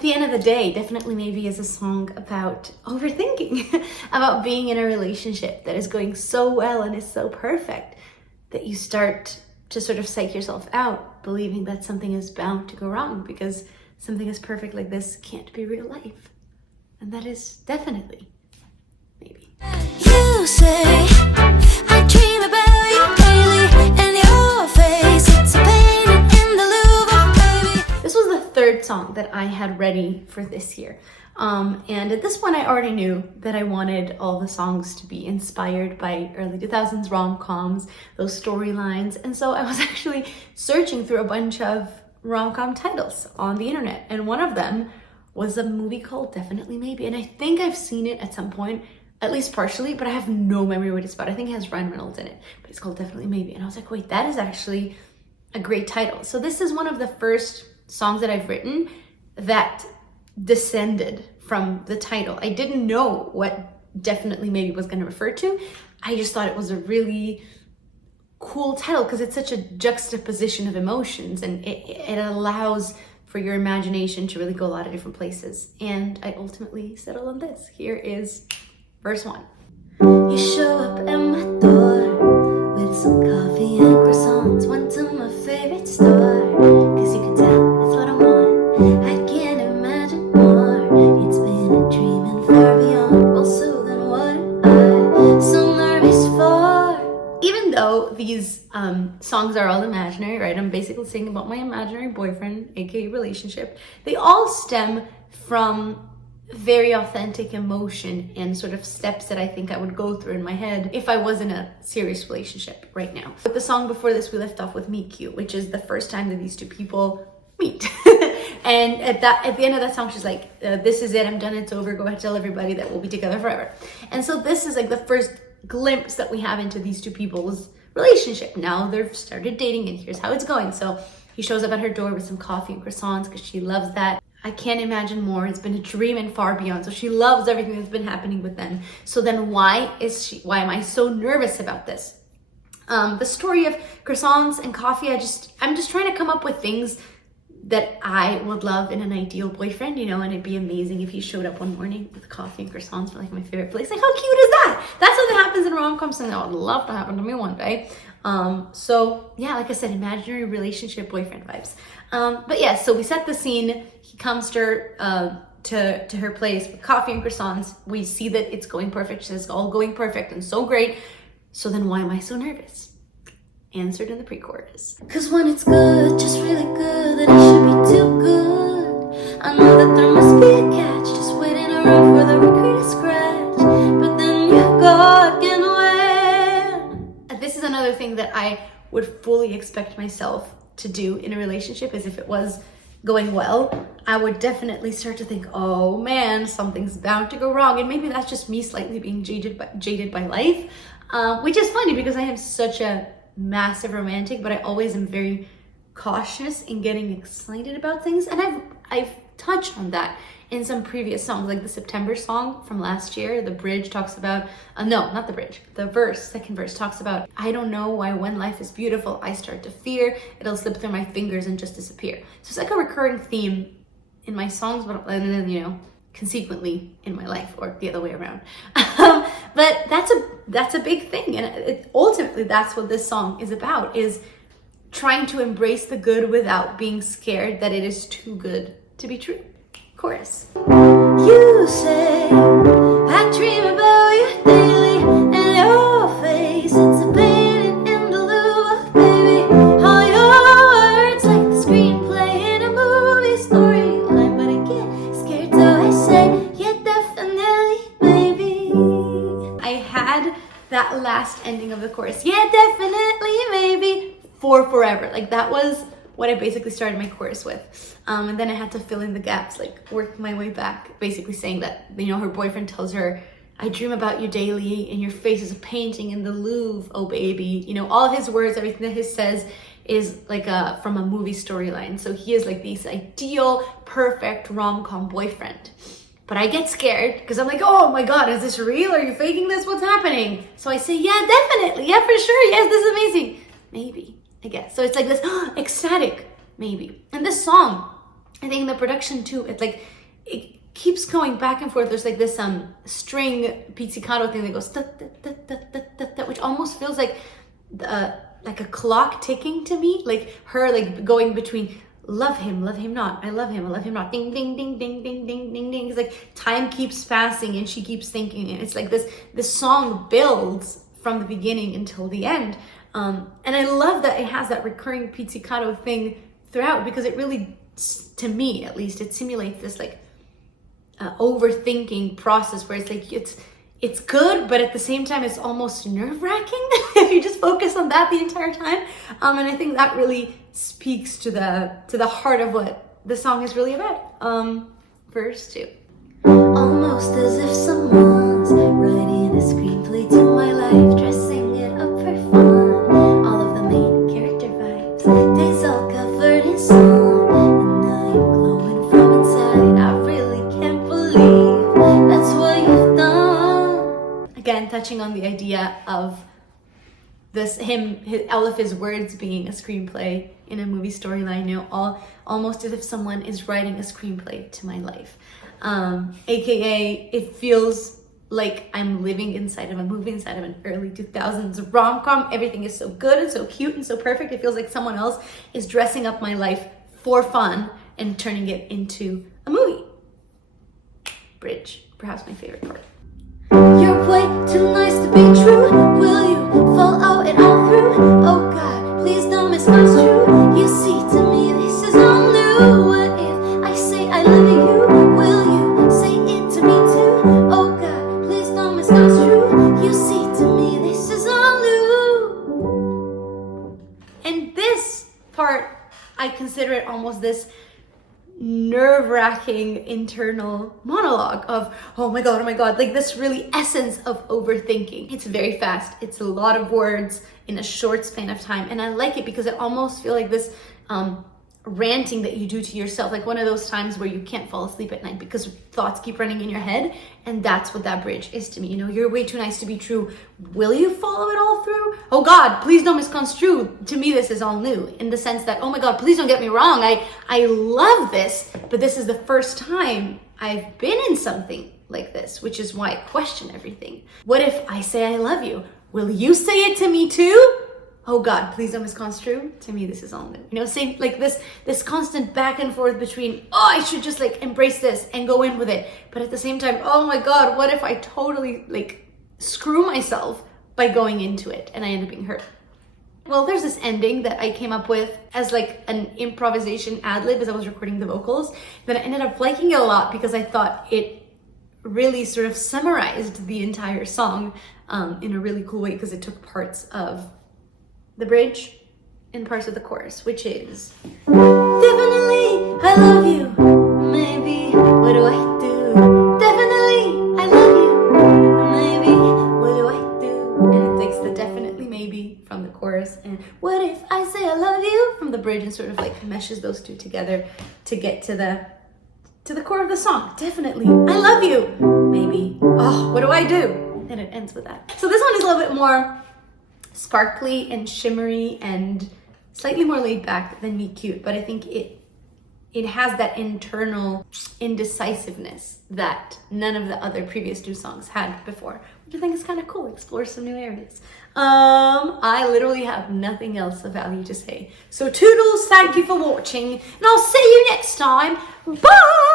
at the end of the day, Definitely Maybe is a song about overthinking, about being in a relationship that is going so well and is so perfect that you start to sort of psych yourself out, believing that something is bound to go wrong because something as perfect like this can't be real life. And that is definitely maybe. You say I dream about you daily, and your face, it's a painting in the Louvre, baby. This was the third song that I had ready for this year. And at this point I already knew that I wanted all the songs to be inspired by early 2000s rom-coms, those storylines. And so I was actually searching through a bunch of rom-com titles on the internet. And one of them was a movie called Definitely Maybe. And I think I've seen it at some point, at least partially, but I have no memory what it's about. I think it has Ryan Reynolds in it, but it's called Definitely Maybe. And I was like, wait, that is actually a great title. So this is one of the first songs that I've written that descended from the title. I didn't know what Definitely Maybe was going to refer to. I just thought it was a really cool title because it's such a juxtaposition of emotions, and it allows for your imagination to really go a lot of different places. And I ultimately settled on this. Here is verse 1. You show up at my door with some coffee and croissants. Went to my favorite store, cause you can tell it's what I want. I can't imagine more. It's been a dream and far beyond. Well, so then what am I so nervous for? Even though these songs are all imaginary, right? I'm basically singing about my imaginary boyfriend, aka relationship. They all stem from very authentic emotion and sort of steps that I think I would go through in my head if I was in a serious relationship right now. But the song before this, we left off with Meet Cute, which is the first time that these two people meet. And at the end of that song, she's like, this is it, I'm done, it's over, go ahead, tell everybody that we'll be together forever. And so this is like the first glimpse that we have into these two people's relationship. Now they've started dating and here's how it's going. So he shows up at her door with some coffee and croissants because she loves that. I can't imagine more. It's been a dream and far beyond. So she loves everything that's been happening with them. So then why am I so nervous about this? The story of croissants and coffee, I'm just trying to come up with things that I would love in an ideal boyfriend, you know, and it'd be amazing if he showed up one morning with coffee and croissants for like my favorite place. Like, how cute is that? That's something that happens in rom-coms, and that would love to happen to me one day. So yeah, like I said, imaginary relationship boyfriend vibes. But yeah, so we set the scene. He comes to her place with coffee and croissants. We see that it's going perfect. She says, it's all going perfect and so great. So then why am I so nervous? Answered in the pre-chorus. Cause when it's good, just really good, then it should be too good. I know that there must be a catch, just waiting around for the record to scratch. But then you go again when. This is another thing that I would fully expect myself to do in a relationship, is if it was going well, I would definitely start to think, oh man, something's bound to go wrong. And maybe that's just me slightly being jaded by life, which is funny because I am such a massive romantic, but I always am very cautious in getting excited about things. And I've touched on that in some previous songs, like the September song from last year. The bridge talks about, no, not the bridge, the second verse talks about, I don't know why when life is beautiful, I start to fear, it'll slip through my fingers and just disappear. So it's like a recurring theme in my songs, but then, you know, consequently in my life, or the other way around. But that's a big thing, and ultimately that's what this song is about, is trying to embrace the good without being scared that it is too good to be true. Chorus. You say I dream about you daily, and your face, it's a painting in the Louvre, baby. All your words like the screenplay in a movie storyline, but I get scared, so I say, yeah, definitely, baby. I had that last ending of the chorus, yeah, definitely, maybe, for forever. Like, that was what I basically started my chorus with. And then I had to fill in the gaps, like work my way back, basically saying that, you know, her boyfriend tells her, I dream about you daily, and your face is a painting in the Louvre, oh baby. You know, all his words, everything that he says is like from a movie storyline. So he is like this ideal, perfect rom-com boyfriend. But I get scared because I'm like, oh my God, is this real? Are you faking this? What's happening? So I say, yeah, definitely. Yeah, for sure. Yes, this is amazing. Maybe, I guess. So it's like this ecstatic maybe. And this song, I think the production too, it keeps going back and forth. There's like this string pizzicato thing that goes da, da, da, da, da, da, da, which almost feels like a clock ticking to me, like her like going between love him not, I love him not, ding ding ding ding ding ding ding ding. It's like time keeps passing and she keeps thinking, and it's like this song builds from the beginning until the end. And I love that it has that recurring pizzicato thing throughout, because it really, to me at least, it simulates this like overthinking process where it's like it's good, but at the same time it's almost nerve-wracking if you just focus on that the entire time. And I think that really speaks to the heart of what the song is really about. Verse 2. Almost as if someone's writing a screenplay to my life, dressing it up for fun. All of the main character vibes, days all covered in sun, and I am glowing from inside. I really can't believe that's what you've done. Again, touching on the idea of all of his words being a screenplay in a movie storyline. You know, almost as if someone is writing a screenplay to my life. AKA, it feels like I'm living inside of a movie, inside of an early 2000s rom-com. Everything is so good and so cute and so perfect. It feels like someone else is dressing up my life for fun and turning it into a movie. Bridge, perhaps my favorite part. You're way too nice to be true. Will you fall out and all through? Oh God, please don't misconstrue. You see, to me this is all new. What if I say I love you? Will you say it to me too? Oh God, please don't misconstrue. You see, to me this is all new. And this part, I consider it almost this nerve-wracking internal monologue of oh my god, like this really essence of overthinking. It's very fast, it's a lot of words in a short span of time, and I like it because it almost feels like this ranting that you do to yourself, like one of those times where you can't fall asleep at night because thoughts keep running in your head. And that's what that bridge is to me. You know, you're way too nice to be true. Will you follow it all through? Oh God, please don't misconstrue. To me, this is all new in the sense that, oh my God, please don't get me wrong. I love this, but this is the first time I've been in something like this, which is why I question everything. What if I say I love you? Will you say it to me too? Oh God, please don't misconstrue. To me, this is all new. You know, same like this constant back and forth between, oh, I should just like embrace this and go in with it. But at the same time, oh my God, what if I totally like screw myself by going into it and I end up being hurt? Well, there's this ending that I came up with as like an improvisation ad-lib as I was recording the vocals that I ended up liking it a lot because I thought it really sort of summarized the entire song in a really cool way, because it took parts of the bridge and parts of the chorus, which is definitely I love you. Maybe what do I do? Definitely I love you. Maybe what do I do? And it takes the definitely maybe from the chorus and What if I say I love you? from the bridge and sort of like meshes those two together to get to the core of the song. Definitely I love you. Maybe oh, what do I do? And it ends with that. So this one is a little bit more sparkly and shimmery and slightly more laid back than Meet Cute, but I think it has that internal indecisiveness that none of the other previous two songs had before, which I think is kind of cool. Explore some new areas. I literally have nothing else of value to say. So toodles, thank you for watching, and I'll see you next time. Bye!